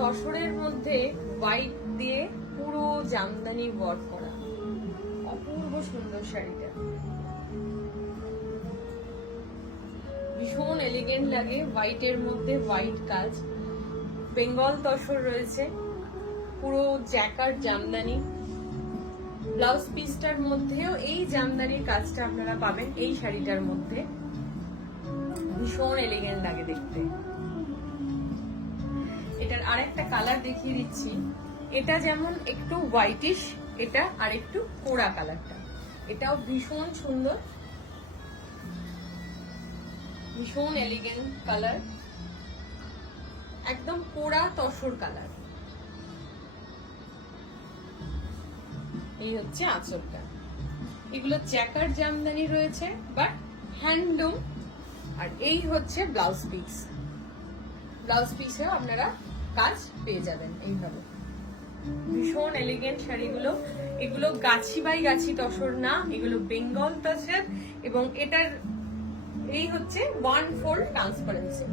তসরের মধ্যে হোয়াইট দিয়ে পুরো জামদানি ওয়ার্ক করা, অপূর্ব সুন্দর শাড়িটা, ভীষণ এলিগেন্ট লাগে। হোয়াইটের মধ্যে হোয়াইট কাজ, বেঙ্গল তসর রয়েছে, পুরো জ্যাকার্ড জামদানি। ব্লাউজ পিসটার মধ্যেও এই জামদানির কাজটা আপনারা পাবেন এই শাড়িটার মধ্যে, ভীষণ এলিগেন্ট লাগে দেখতে। এটার আরেকটা কালার দেখিয়ে দিচ্ছি, এটা যেমন একটু হোয়াইটিশ, এটা আর একটু কোড়া কালারটা, এটাও ভীষণ সুন্দর, ভীষণ এলিগেন্ট কালার, একদম কোড়া তসর কালার। এই হচ্ছে আঁচলটা, এগুলো জ্যাকার জামদানি রয়েছে বাট হ্যান্ডলুম। আর এই হচ্ছে ব্লাউজ পিস, ব্লাউজ পিসেও আপনারা কাজ পেয়ে যাবেন এইভাবে। ভীষণ এলিগেন্ট শাড়িগুলো, এগুলো গাছি বাই গাছি তসর না, এগুলো বেঙ্গল তসর, এবং এটার এই হচ্ছে 1/4 ট্রান্সপারেন্সি।